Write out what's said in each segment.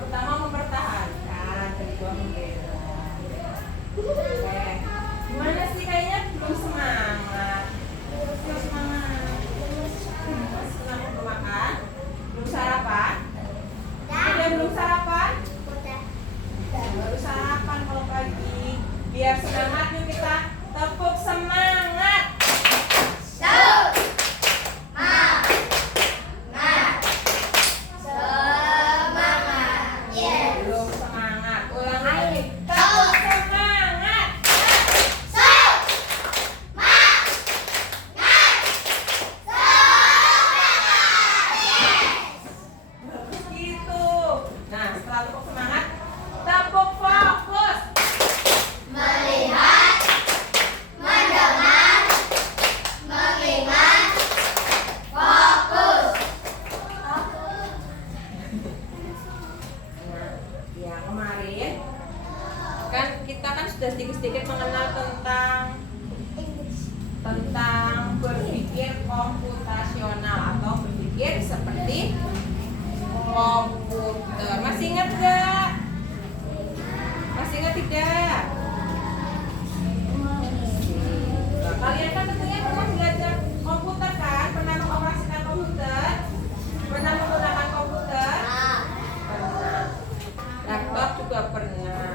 Pertama mempertahankan, kedua membela. Oke. Gimana sih, kayaknya belum semangat. Belum semangat. Belum makan? Belum sarapan? Udah belum sarapan? Baru sarapan kalau pagi. Biar semangat, yuk kita tepuk semangat. Belum semangat. Ulang lagi. Tepuk semangat. Bagus gitu. Nah, setelah tepuk semangat, tepuk fokus. Ya, kemarin kan kita sudah sedikit-sedikit mengenal tentang berpikir komputasional atau berpikir seperti komputer. Masih ingat gak? Masih ingat tidak? Nah, kalian kan tentunya pernah belajar komputer kan? Pernah mengoperasikan komputer? Pernah menggunakan komputer? Pernah. Laptop juga pernah.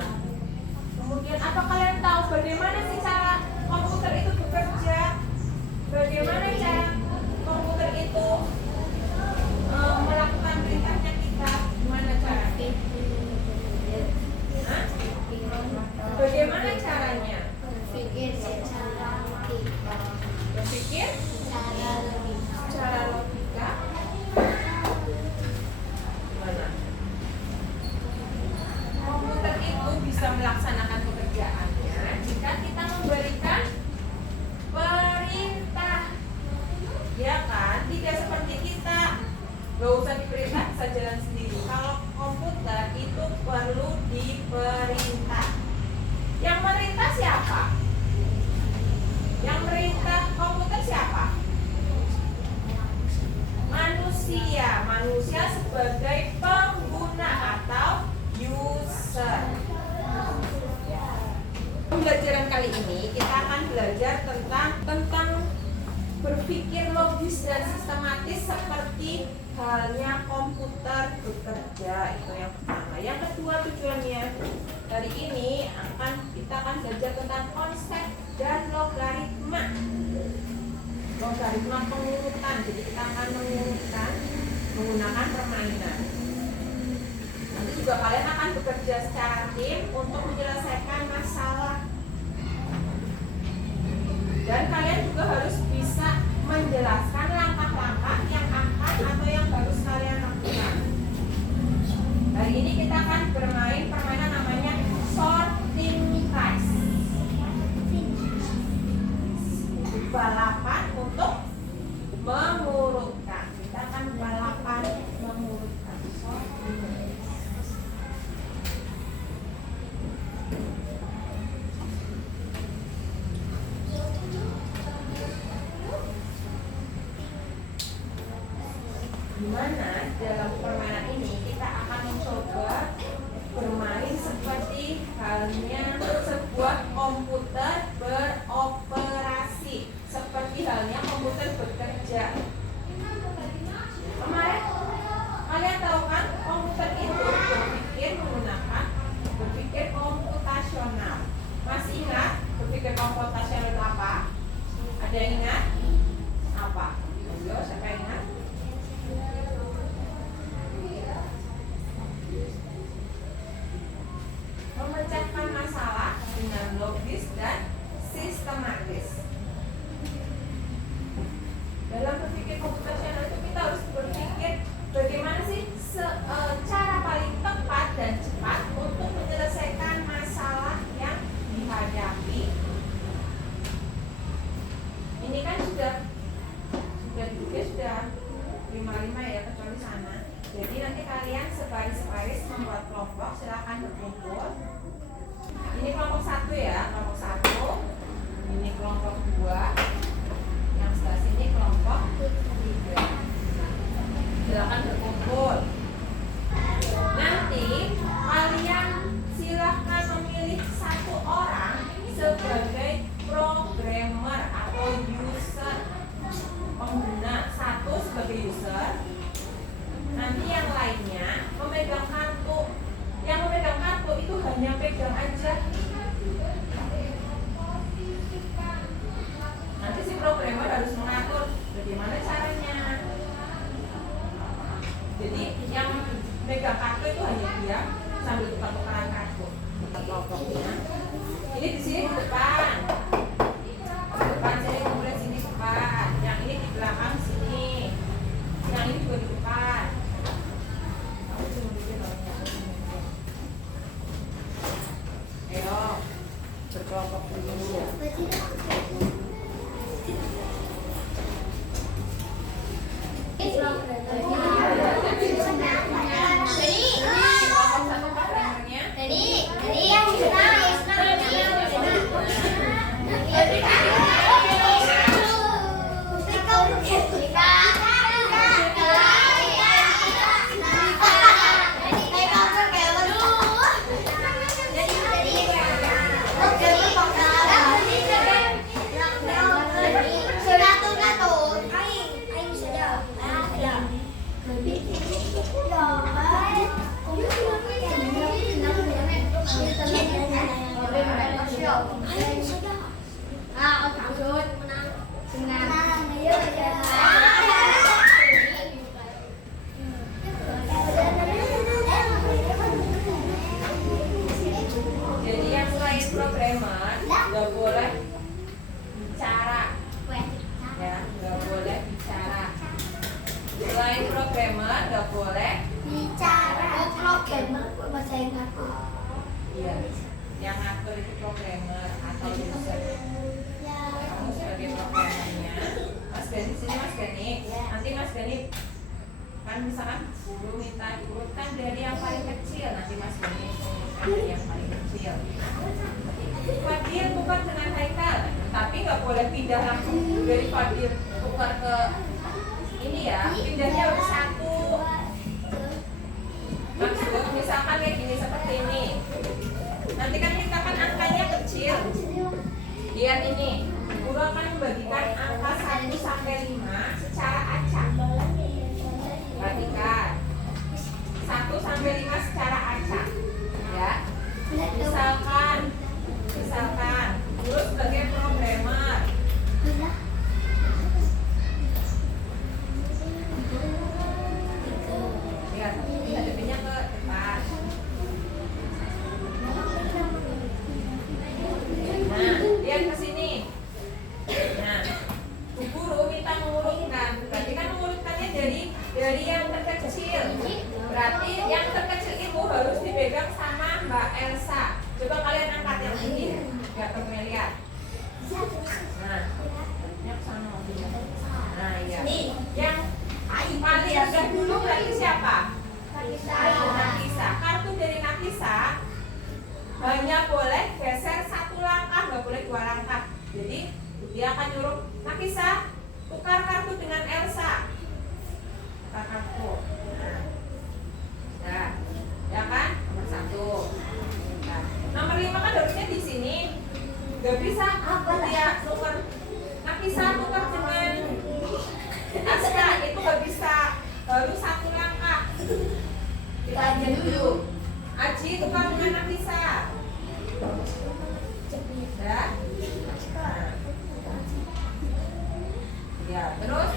Kemudian apa kalian tahu bagaimana sih cara komputer itu bekerja? Bagaimana cara komputer itu melakukan perintahnya kita? Gimana caranya? Hah? Bagaimana caranya? Berpikir secara logika. Gimana? Komputer itu bisa melaksanakan pekerjaannya jika kita memberikan perintah, ya kan? Tidak seperti kita, gak usah diperintah, bisa jalan sendiri. Kalau komputer itu perlu diperintah. Yang merintah siapa? Yang merintah komputer siapa? Manusia sebagai pengguna atau user. Pembelajaran kali ini kita akan belajar tentang berpikir logis dan sistematis seperti halnya komputer bekerja. Itu yang pertama. Yang kedua, tujuannya hari ini kita akan belajar tentang konsep dan logaritma. Logaritma pengurutan. Jadi kita akan mengurutkan menggunakan permainan. Nanti juga kalian akan bekerja secara tim untuk menyelesaikan masalah. Dan kalian juga harus bisa menjelaskan langkah-langkah yang akan atau yang harus kalian lakukan. Hari ini kita akan bermain permainan namanya sorting prize. Balapan untuk mengurutkan. Kita akan balapan mengurutkan. Dimana dalam permainan ini kita akan mencoba bermain seperti halnya sebuah komputer beroperasi, seperti halnya komputer bekerja. Kemarin kalian tahu kan, komputer itu berpikir komputasional. Masih ingat berpikir komputasional itu apa? Ada yang ingat? Apa? Ayo, siapa yang ingat? Memecahkan masalah dengan logis dan sistematis. Dalam berpikir komputasional itu kita harus berpikir bagaimana sih cara paling tepat dan cepat untuk menyelesaikan masalah yang dihadapi. Ini kan sudah 5 ya, kecuali sana. Jadi nanti kalian sebaris-baris membuat kelompok, silakan berkumpul. Ini kelompok 1 ya, kelompok 1. Ini kelompok 2. Yang sebelah sini kelompok 3. Silakan berkumpul. Yang megang kartu itu hanya dia sambil tukar-tukaran kartu. Tukar kelompoknya. Ini di sini di depan. Di depan sini, kemudian sini depan. Yang ini di belakang sini. Yang ini juga di depan. Ayo, berkelompok dulu. Jadi yang selain programmer nggak boleh bicara, ya nggak boleh bicara. Selain programmer nggak boleh bicara. Programmer bahasa Inggris. Iya, yang ngatur itu programmer atau user. Kamu sebagai programmernya, Mas Gani sini Mas Gani. Nanti Mas Gani kan misalkan guru minta diurutkan dari yang paling kecil, nanti Mas Gani urutkan dari yang paling kecil. Fadil tukar dengan Haikal, tapi nggak boleh pindah langsung dari Fadil tukar ke ini ya, pindahnya harus satu. Maksud misalkan kayak gini seperti ini. Nanti kan kita kan angkanya kecil. Lihat ini, guru akan membagikan angka 1 sampai 5 secara acak. Perhatikan. 1 sampai 5 secara acak. Ya. Misalkan guru sebagai programmer. Lihat, hadapinnya ke depan. Nah, lihat ke sini. Nah, Bu Guru minta mengurutkan. Berarti kan mengurutkannya dari yang terkecil. Berarti yang terkecil itu harus dipegang sama Mbak Elsa. Coba kalian angkat yang ini. Biar temennya lihat. Nah, yang sana. Nah, iya. Yang paling rendah dulu berarti siapa? Nakisa. Kartu dari Nakisa hanya boleh geser 1 langkah, nggak boleh 2 langkah. Jadi dia akan nyuruh Nakisa tukar kartu dengan Elsa. Tukar kartu. Nah, ya kan? Nomor 1. Nah, nomor 5 kan harusnya di sini. Gak bisa dia tukar Nakisa tukar dengan Aska, itu gak bisa, baru 1 langkah. Kita aja dulu. Aji tukar dengan Nakisa. Ya. Ya, terus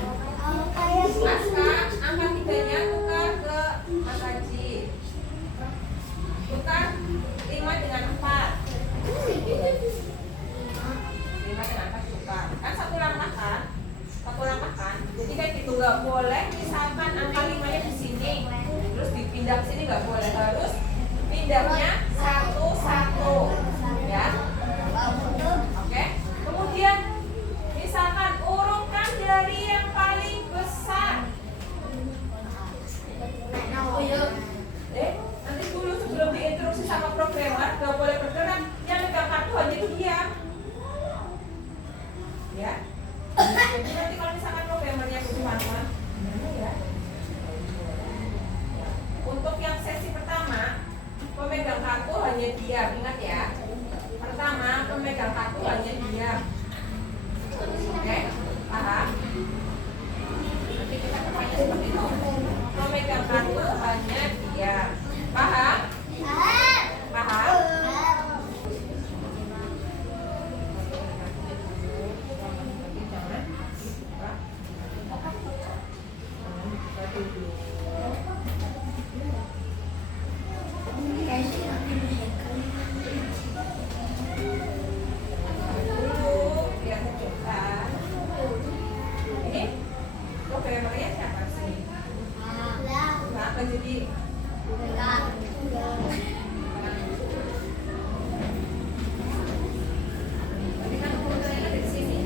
Aska angka 3-nya tukar ke Mas Aji. Tukar 5 dengan 4. 5 dengan 4 tukar. Kan 1 langkah kan? 1 langkah kan? Jadi kayak gitu, nggak boleh misalkan angka 5-nya di sini terus dipindah ke sini, nggak boleh, harus pindahnya 1-1 ya. Oke. Kemudian misalkan urutkan dari yang paling besar. Nanti dulu sebelum diinstruksi sama programmer nggak boleh bergerak, yang megang kartu hanya itu dia ya. Jadi nanti kalau misalkan programmernya butuh bantuan gimana ya? Untuk yang sesi pertama, pemegang kartu hanya dia, ingat ya. Pertama, pemegang kartu hanya dia. Oke, paham? Nanti kita bertanya seperti itu. Pemegang kartu hanya dia. Paham? Paham? jadi. Tadi kan komputernya ada di sini.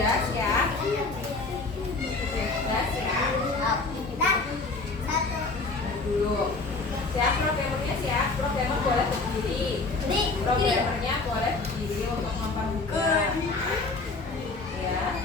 Jas ya. Jas ya. Dulu. Siap programmernya siap. Programmer boleh berdiri. Programmernya boleh berdiri untuk memperbuka. Ya.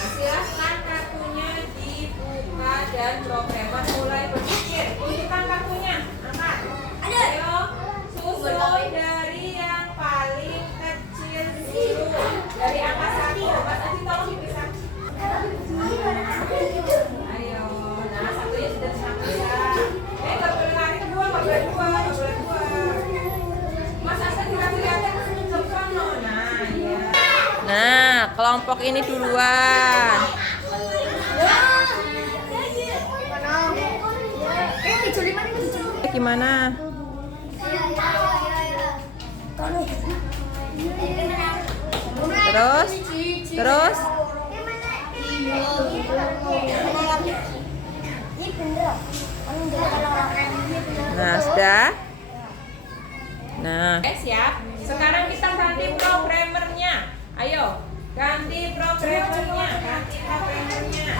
Silahkan kartunya dibuka dan programmer mulai berpikir. Tunjukkan kartunya. Angkat. Ayo. Susun dari yang paling kecil dulu. Dari angka 1. Mas Adi tolong dipisah. Ayo. Nah, satunya sudah disampaikan. Nggak boleh lari kedua, nggak boleh dua, nggak boleh dua. Mas Asa dikasih lihat ke sono. Nah, ya. Nah, kelompok ini duluan. Gimana? Terus? Nah, sudah. Nah, siap. Sekarang kita ganti programmernya. Ayo, ganti programmernya. Ganti programmernya.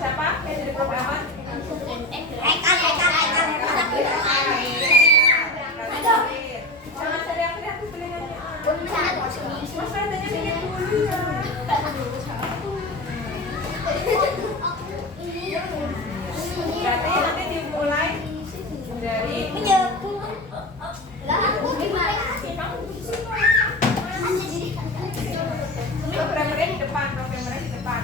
Siapa? Yang jadi programmer? Berarti nanti dimulai dari programmernya di depan,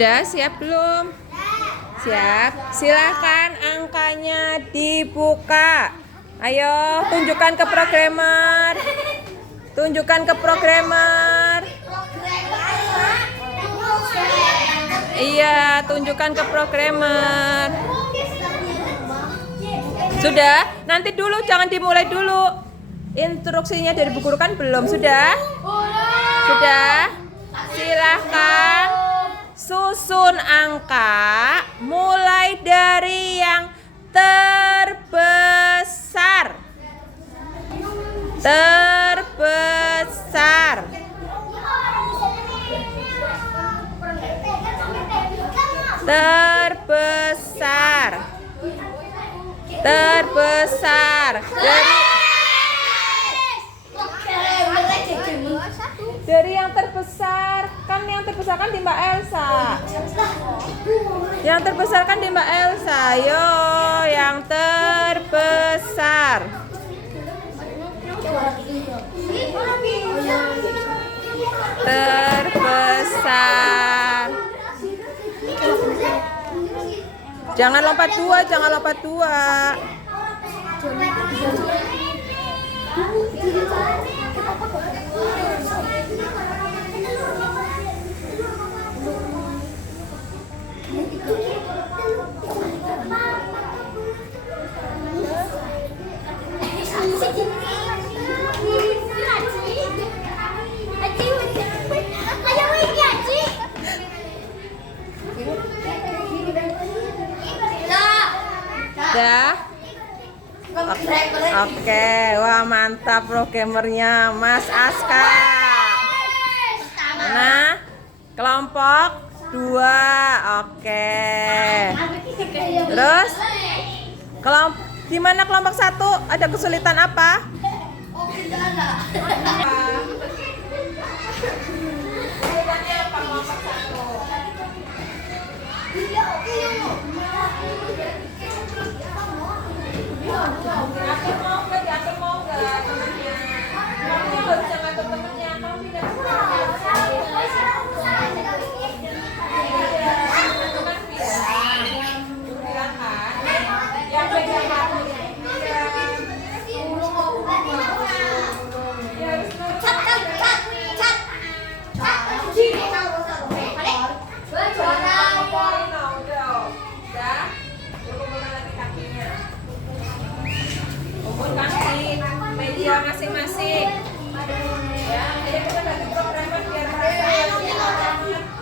Sudah siap belum? Siap. Silakan angkanya dibuka. Ayo, tunjukkan ke programmer. Tunjukkan ke programmer. Iya, tunjukkan ke programmer. Sudah? Nanti dulu, jangan dimulai dulu. Instruksinya dari Bu Guru kan belum? Sudah? Sudah? Silahkan susun angka mulai dari yang terbesar. Terbesar. Terbesar. Dari yang terbesar kan di Mbak Elsa. Yang terbesar kan di Mbak Elsa. Yo, yang terbesar. Terbesar. Jangan lompat dua, jangan lompat dua. Dah. Oke, wah mantap programmernya Mas Aska. Nah, kelompok 2. Oke. Terus gimana kelompok 1? Ada kesulitan apa? Kesulitannya apa kelompok 1? Diatur mau nggak temennya? Kamu nggak bisa ngatur temennya, kamu tidak bisa. Bilang kan, yang pegang hati. Media masing-masing. Ya, ayo kita bagi programmer biar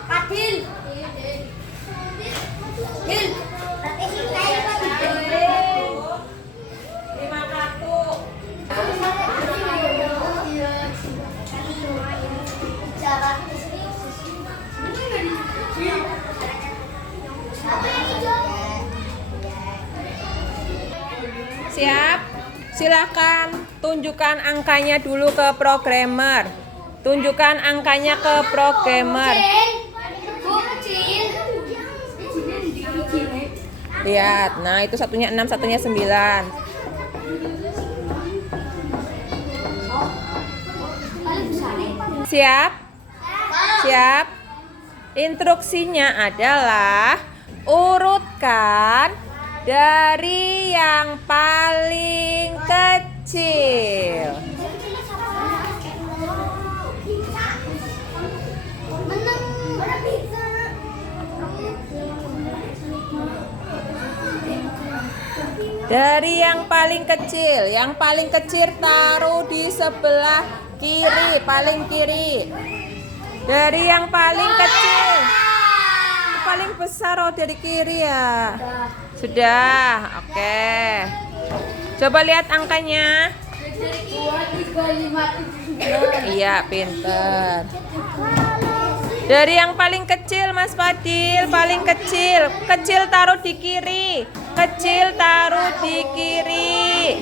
adil. Lima kartu. Siap? Silakan tunjukkan angkanya dulu ke programmer. Tunjukkan angkanya ke programmer. Lihat, nah itu satunya 6, satunya 9. Siap? Siap? Instruksinya adalah urutkan dari yang paling kecil. Dari yang paling kecil taruh di sebelah kiri, paling kiri. Dari yang paling kecil, paling besar dari kiri ya. Sudah, oke. Coba lihat angkanya. 2, 3, 5, 7, 9. Iya, pinter. Dari yang paling kecil, Mas Fadil, paling kecil. Kecil taruh di kiri. Kecil taruh di kiri.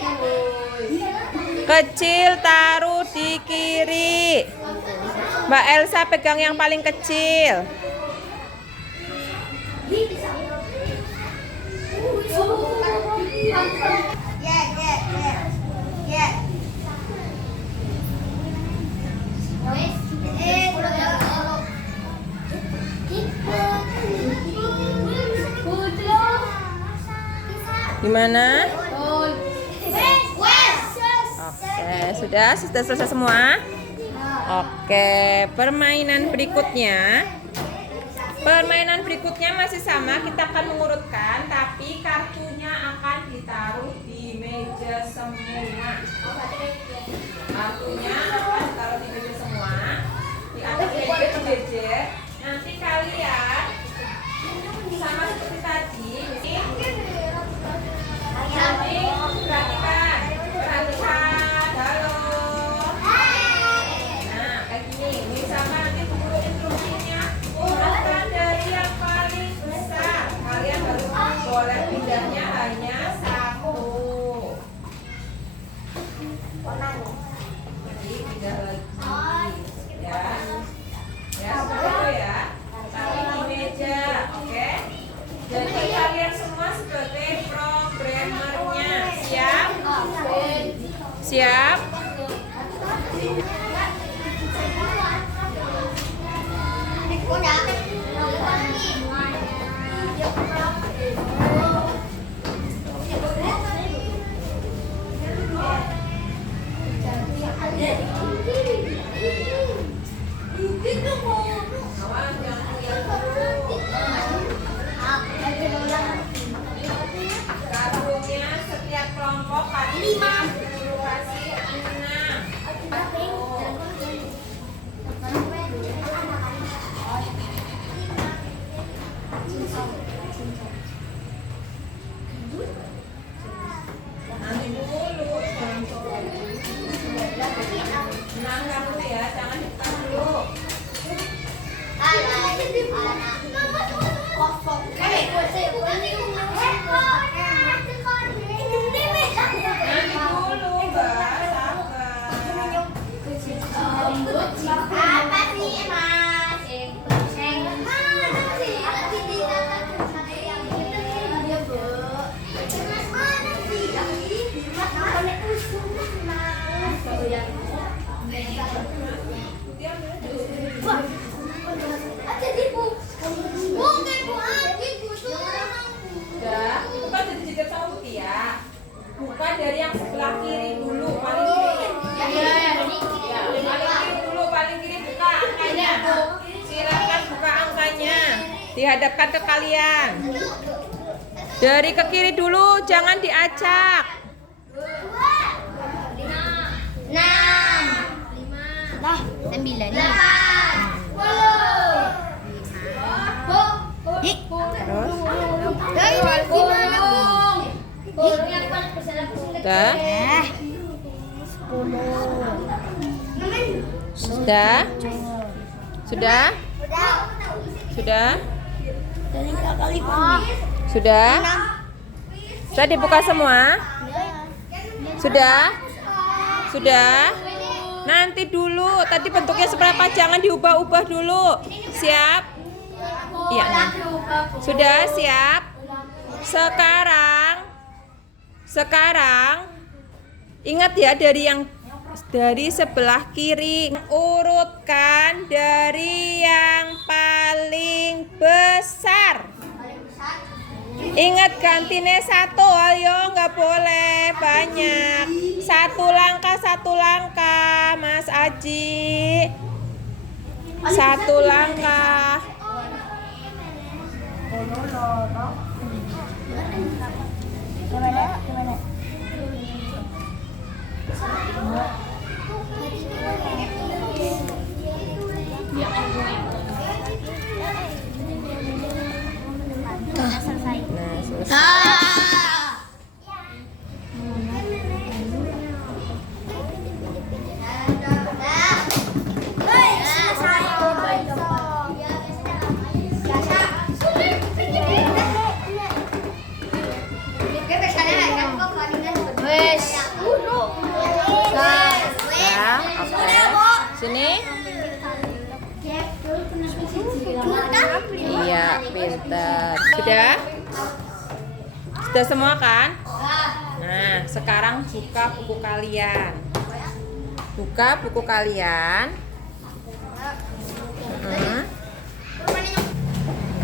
Kecil taruh di kiri. Mbak Elsa pegang yang paling kecil. Gimana? Oke, sudah selesai semua. Oke, permainan berikutnya masih sama. Kita akan mengurutkan, tapi kartunya akan ditaruh di meja semua. Kartunya akan ditaruh di meja semua. Di atas meja. Nanti kalian sama seperti tadi. Perhatikan. Halo. Nah, kayak gini. Misalkan nanti guru instruksinya urutkan dari yang paling besar. Siap? Karungnya setiap kelompok kasih 5, kasih 6. Nanti dulu, tenang kamu ya, jangan ditekan dulu. Nanti dulu, Mbak, sabar. Apa sih, Mas? Udah, itu kan jadi jejak sama Mutia. Bukan dari yang sebelah kiri dulu, paling kiri. Ya, paling kiri dulu, paling kiri buka angkanya. Silakan buka angkanya. Dihadapkan ke kalian. Dari ke kiri dulu, jangan diacak. 9 Sudah? Sudah? Sudah? Sudah? Sudah dibuka semua? Sudah? Sudah? Nanti dulu, tadi bentuknya seberapa, jangan diubah-ubah dulu. Siap? Iya. Sudah siap? Sekarang ingat ya, dari sebelah kiri, urutkan dari yang paling besar. Ingat gantinya 1, ayo, nggak boleh banyak. 1 langkah, Mas Aji. 1 langkah. Sini. Iya, pintar. Sudah? Sudah semua kan? Nah, sekarang buka buku kalian. Buka buku kalian.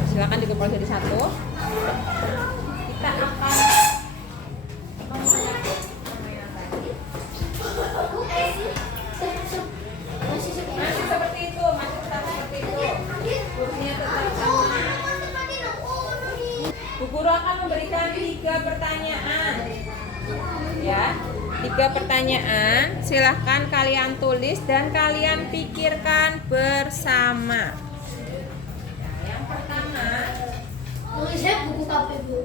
Silakan dikumpul jadi 1. Kita akan masih seperti itu, bukunya tetap sama. Bu Guru akan memberikan 3 pertanyaan, ya, 3 pertanyaan. Silahkan kalian tulis dan kalian pikirkan bersama. Yang pertama, tulisnya buku KPU.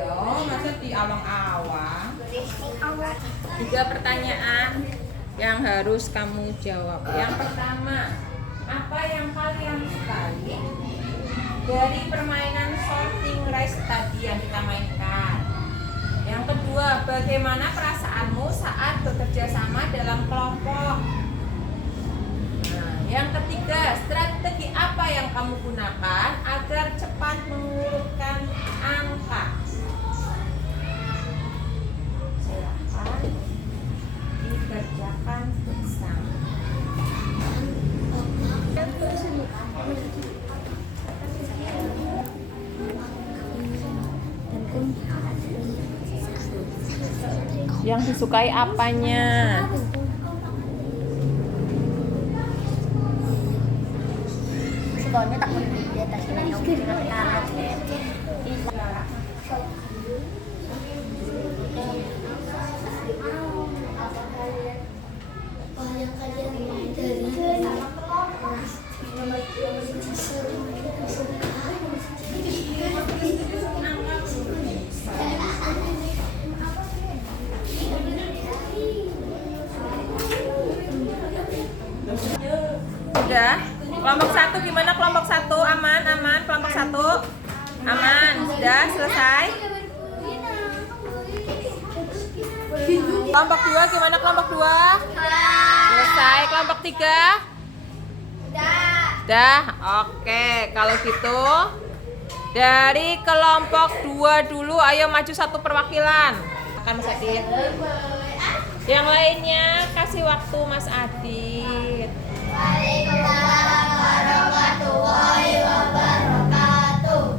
iya, masa di awang-awang. 3 pertanyaan yang harus kamu jawab. Yang pertama, apa yang kalian sukai dari permainan sorting rice tadi yang kita mainkan? Yang kedua, bagaimana perasaanmu saat bekerja sama dalam kelompok? Nah, yang ketiga, strategi apa yang kamu gunakan agar cepat mengurutkan angka? Silahkan Yang disukai apanya? Sekolahnya takut dia tas ini sekarang. Udah. Kelompok 1 gimana kelompok 1? Aman, aman. Kelompok 1 aman. Sudah selesai. Kelompok 2 gimana kelompok 2? Selesai. Kelompok 3? Udah. Oke, kalau gitu dari kelompok 2 dulu, ayo maju satu perwakilan. Akan Mas Adit. Yang lainnya kasih waktu Mas Adit. Waalaikumsalam warahmatullahi wabarakatuh.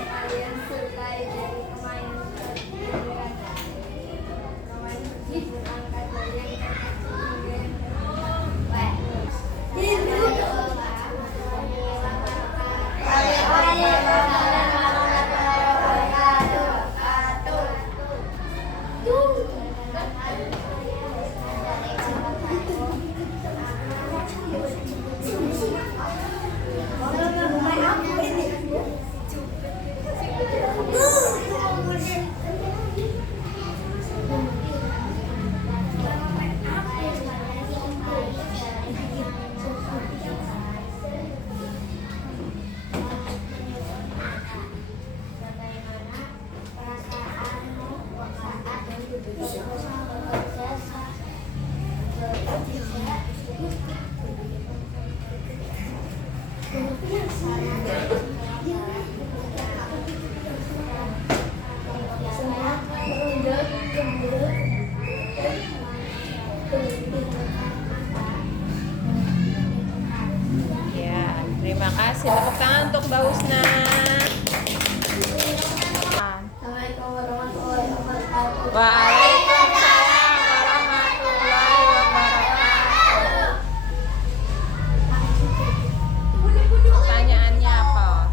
Kalian selesai dari permainan Ya, terima kasih. Tepuk tangan untuk Mbak Husna. Assalamualaikum warahmatullahi wabarakatuh. Waalaikumsalam warahmatullahi wabarakatuh. Pertanyaannya apa?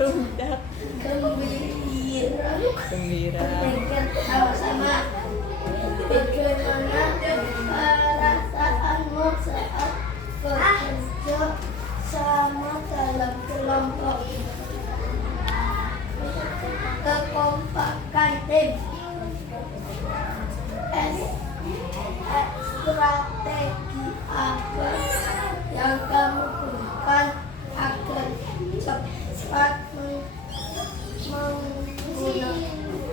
Rundak, gembira. Sama-sama. Bagaimana perasaanmu saat bekerja sama dalam kelompok? Kekompakan tim. Strategi apa yang kamu gunakan agar cepat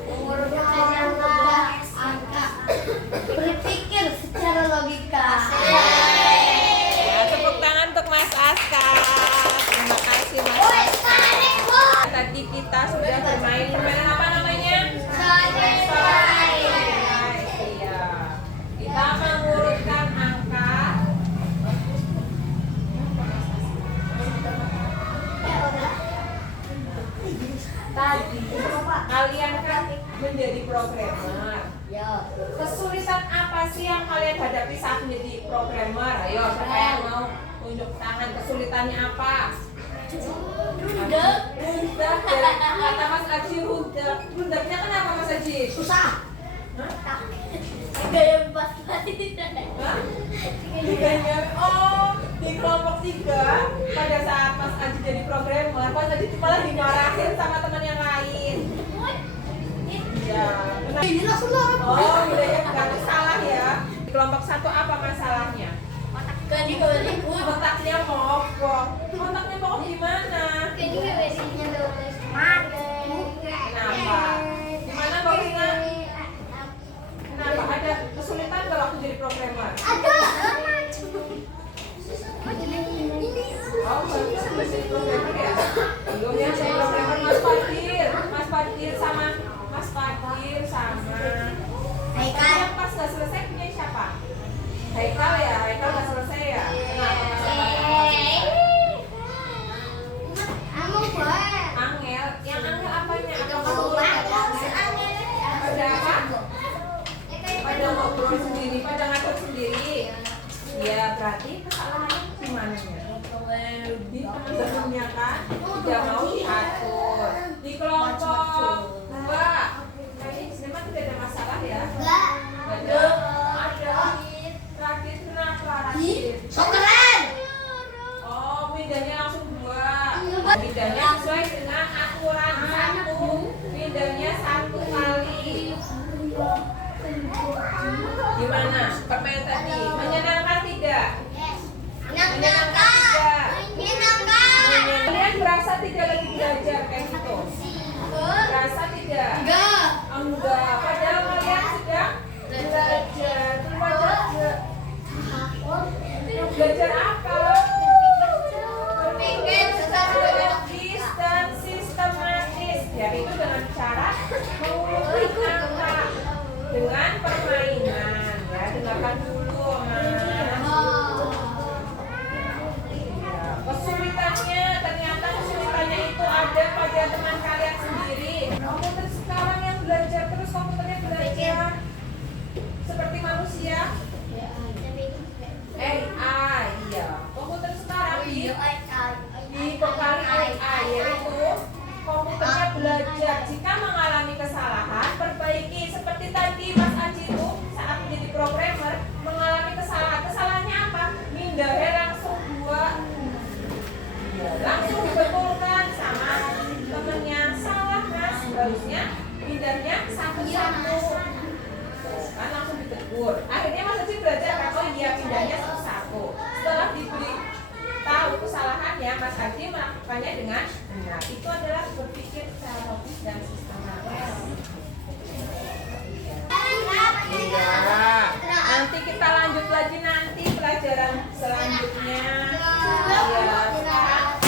mengurutkan angka? Berpikir secara logika. Ya, tepuk tangan untuk Mas Aska. Terima kasih Mas Aska. Tadi kita sudah bermain permainan apa namanya? Iya. Kita mengurutkan angka. Tadi kalian kan menjadi programmer. Kesulitan apa sih yang kalian hadapi saat menjadi programmer? Ayo, siapa yang mau tunjuk tangan? Kesulitannya apa? Rundak. Kata Mas Aji rundak. Rundaknya kenapa Mas Aji? Susah. Hah? Gaya pas-pasan. Hah? Oh, di kelompok 3 pada saat Mas Aji jadi programmer, Mas Aji malah dimarahin sama teman yang lain. Iya. Ini langsung lah. Oh, budaya berarti salah ya. Di kelompok 1 apa masalahnya? Otaknya mogok. Otaknya mogok gimana? Kenapa? Gimana Mbak Rina? Kenapa? Ada kesulitan nggak waktu jadi programmer? Oh, baru jadi programmer ya? Belum ya, saya programmer Mas Fadir sama Ya, berarti kesalahannya gimana ya? Di penentunya kan tidak mau diatur. Di kelompok 2, ini memang tidak ada masalah ya? Ada. Rakit kenapa rakit? Oh, pindahnya langsung 2. Pindahnya sesuai dengan aturan 1. Pindahnya 1 kali. Gimana? Permainan tadi menyenangkan tidak? Menyenangkan tidak? Kalian berasa tidak lagi belajar kayak gitu? Berasa tidak? Enggak. Padahal kalian sedang belajar. Belajar apa? Berpikir secara logis dan sistematis. Yaitu dengan cara mengumpulkan kata dengan permainan. Ya, dengarkan dulu, kesulitannya, ternyata kesulitannya itu ada pada teman kalian sendiri. Komputer sekarang yang belajar terus, komputernya belajar seperti manusia. AI, iya. Komputer sekarang dibekali AI, yaitu komputernya belajar. Jika mengalami kesalahan, perbaiki. Seperti tadi Mas Aji itu saat menjadi programmer mengalami kesalahan. Kesalahannya apa? Mindahnya langsung 2. Langsung dibetulkan sama temennya. Salah Mas, harusnya pindahnya 1-1. Kan langsung ditegur. Akhirnya Mas Aji belajar kan, oh iya pindahnya 1-1. Setelah diberi tahu kesalahannya, Mas Aji melakukannya dengan benar. Itu adalah berpikir secara logis dan sistematis. Iya. Nanti kita lanjut lagi nanti pelajaran selanjutnya. Ya, sekarang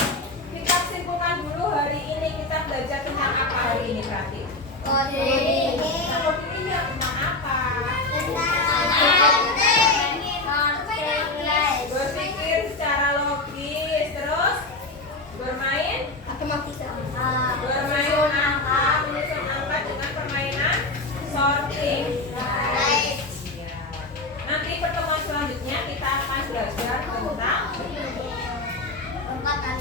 kita simpulkan dulu hari ini kita belajar tentang apa hari ini berarti? Koding ya tentang apa? Berpikir secara logis, terus bermain angka, menyusun angka dengan permainan sorting. Ya. Nanti pertemuan selanjutnya kita akan belajar tentang lompatan.